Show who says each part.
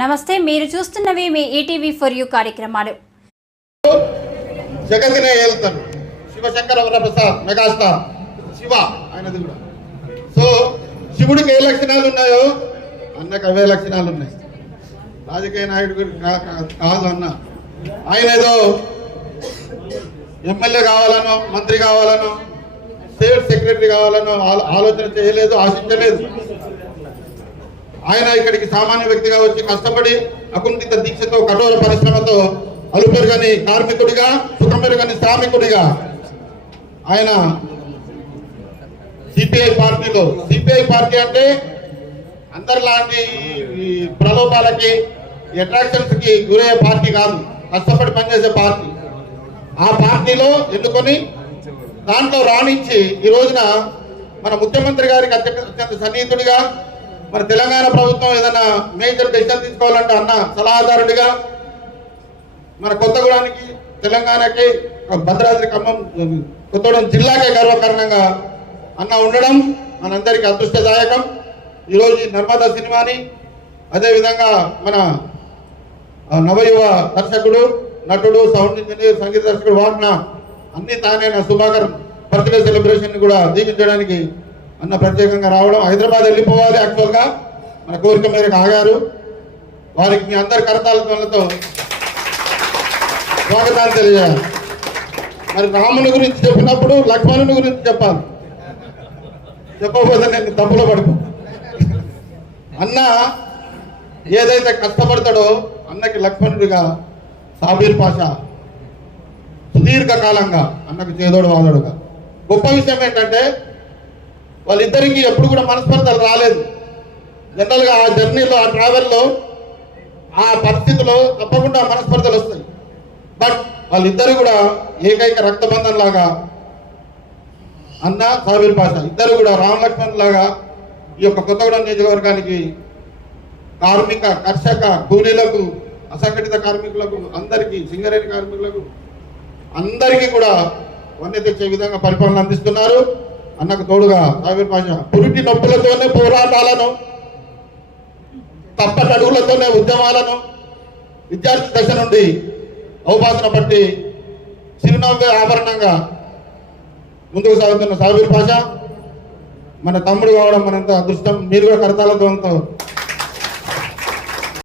Speaker 1: నమస్తే మీరు చూస్తున్నవి మీ ఈటీవీ ఫర్ యూ కార్యక్రమాలు.
Speaker 2: జగతినే ఏలుతారు. శివశంకర వరప్రసాద్ మెగాస్టార్. శివ ఆయనది కూడా. సో శివుడికి ఏ లక్షణాలు ఉన్నాయో అన్నకు అవే లక్షణాలు ఉన్నాయి. రాజకీయ నాయుడు కాదు అన్న. ఆయన ఏదో ఎమ్మెల్యే కావాలనో మంత్రి కావాలనో స్టేట్ సెక్రటరీ కావాలనో ఆలోచన చేయలేదు ఆశించలేదు. ఆయన ఇక్కడికి సామాన్య వ్యక్తిగా వచ్చి కష్టపడి అకుంఠిత దీక్షతో కఠోర పరిశ్రమతో అలుపెరుగని కార్మికుడిగా సుఖమెరుగని శ్రామికుడిగా ఆయన సిపిఐ పార్టీలో సిపిఐ పార్టీ అంటే అందరిలాంటి ఈ ప్రలోభాలకి అట్రాక్షన్స్కి గురయ్యే పార్టీ కాదు కష్టపడి పనిచేసే పార్టీ. ఆ పార్టీలో ఎన్నుకొని దాంట్లో రాణించి ఈ రోజున మన ముఖ్యమంత్రి గారికి అత్యంత అత్యంత సన్నిహితుడిగా మన తెలంగాణ ప్రభుత్వం ఏదైనా మేజర్ డెసిషన్ తీసుకోవాలంటే అన్న సలహాదారుడిగా మన కొత్తగూడానికి తెలంగాణకి భద్రాద్రి ఖమ్మం కొత్తగూడెం జిల్లాకే గర్వకారణంగా అన్న ఉండడం మనందరికీ అదృష్టదాయకం. ఈరోజు నర్మదా సినిమాని అదేవిధంగా మన నవయువ దర్శకుడు నటుడు సౌండ్ ఇంజనీర్ సంగీత దర్శకుడు వాడిన అన్ని తానే నా బర్త్డే సెలబ్రేషన్ కూడా దీవించడానికి అన్న ప్రత్యేకంగా రావడం హైదరాబాద్ వెళ్ళిపోవాలి యాక్చువల్గా మన కోరిక మేరకు ఆగారు. వారికి మీ అందరి కరతాలతో స్వాగతాలు తెలియజేయాలి. మరి రాముని గురించి చెప్పినప్పుడు లక్ష్మణుని గురించి చెప్పాలి. చెప్పకపోతే నేను తప్పులో పడుకో. అన్న ఏదైతే కష్టపడతాడో అన్నకి లక్ష్మణుడిగా సాబీర్ పాష సుదీర్ఘకాలంగా అన్నకు చేదోడు వాదోడుగా. గొప్ప విషయం ఏంటంటే వాళ్ళిద్దరికి ఎప్పుడు కూడా మనస్పర్ధలు రాలేదు. జనరల్గా ఆ జర్నీలో ఆ ట్రావెల్లో ఆ పరిస్థితిలో తప్పకుండా మనస్పర్ధలు వస్తాయి. బట్ వాళ్ళిద్దరు కూడా ఏకైక రక్తబంధం లాగా అన్న సాబీర్ పాషా ఇద్దరు కూడా రామలక్ష్మణ్ లాగా ఈ యొక్క కొత్తగూడెం నియోజకవర్గానికి కార్మిక కర్షక కూలీలకు అసంఘటిత కార్మికులకు అందరికీ సింగరేణి కార్మికులకు అందరికీ కూడా వన్నె తెచ్చే విధంగా పరిపాలన అందిస్తున్నారు. అన్నకు తోడుగా సాబీర్ పాషా పురిటి నొప్పులతోనే పోరాటాలను తప్పటడుగులతోనే ఉద్యమాలను విద్యార్థి దశ నుండి అవపాసన పట్టి చిరునవ్వు ఆభరణంగా ముందుకు సాగుతున్న సాబీర్ పాషా. మన తమ్ముడు కావడం మనంత అదృష్టం. మీరు కూడా కరతాలతో